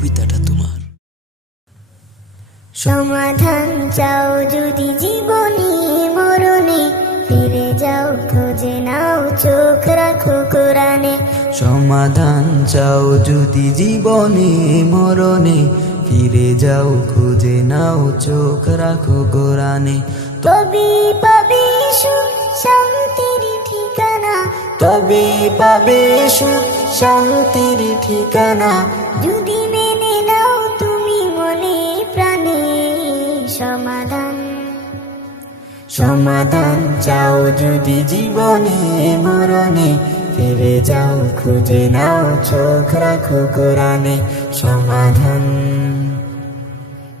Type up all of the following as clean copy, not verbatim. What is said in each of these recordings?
কবিতাটা তোমার। সমাধান চাও যদি জীবনে মরণে, ফিরে যাও খুঁজে নাও চোখ রাখো কোরআনে। সমাধান চাও যদি জীবনে মরণে, ফিরে যাও খুঁজে নাও চোখ রাখো কোরআনে। তবে পাবে সুখ শান্তির ঠিকানা, তবে পাবে সুখ শান্তির ঠিকানা, যদি মেনে নাও তুমি মনে প্রাণে। সমাধান সমাধান চাও যদি জীবনে মরণে, ফিরে যাও খুঁজে নাও চোখ রাখো কোরআনে। সমাধান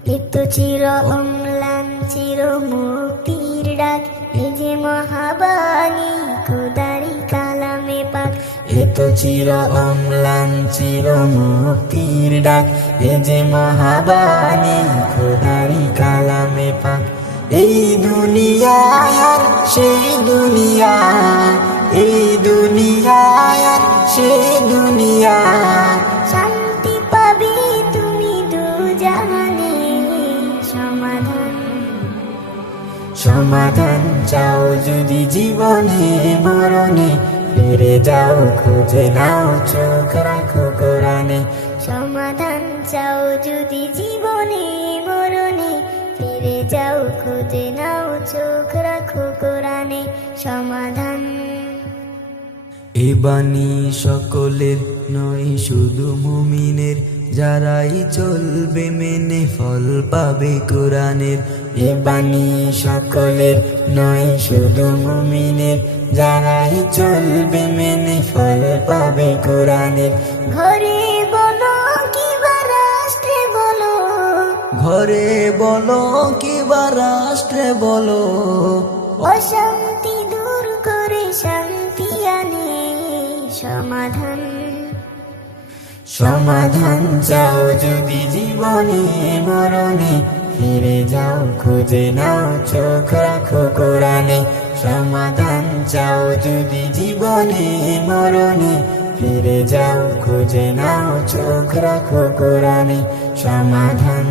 লিপ্ত চির অম্লান চির মুক্তির ডাক, এ যে মহাবাণী খোদারি কালামে পাক। এ তো চির অম্লান চির মুক্তির ডাক, এ যে মহাবাণী খোদারি কালামে পাক। এই দুনিয়ায় আর সেই দুনিয়া, এই দুনিয়ায় আর সেই দুনিয়া, শান্তি পাবে তুমি দুজাহানে। সমাধান সমাধান চাও যদি জীবনে মরণে, ফিরে যাও খুঁজে নাও চোখ রাখো কোরআনে। সমাধান চাও যদি জীবনে মরণে, ফিরে যাও খুঁজে নাও চোখ রাখো কোরআনে। সমাধান এ বাণী সকলের নয় শুধু মুমিনের, যারাই চলবে মেনে ফল পাবে কোরআনের। এ বাণী সকলের নয় শুধু মুমিনের, যারাই চলবে মেনে ফল পাবে কোরআনের। ঘরে বলো কিবা রাষ্ট্রে বলো, ঘরে বলো কিবা রাষ্ট্রে বলো, অশান্তি দূর করে শান্তি আনে। সমাধান সমাধান চাও যদি জীবনে মরণে, ফিরে যাও খুঁজে নাও চোখ রাখো কোরআনে। সমাধান চাও যদি জীবনে মরণে, ফিরে যাও খুঁজে নাও চোখ রাখো কোরআনে। সমাধান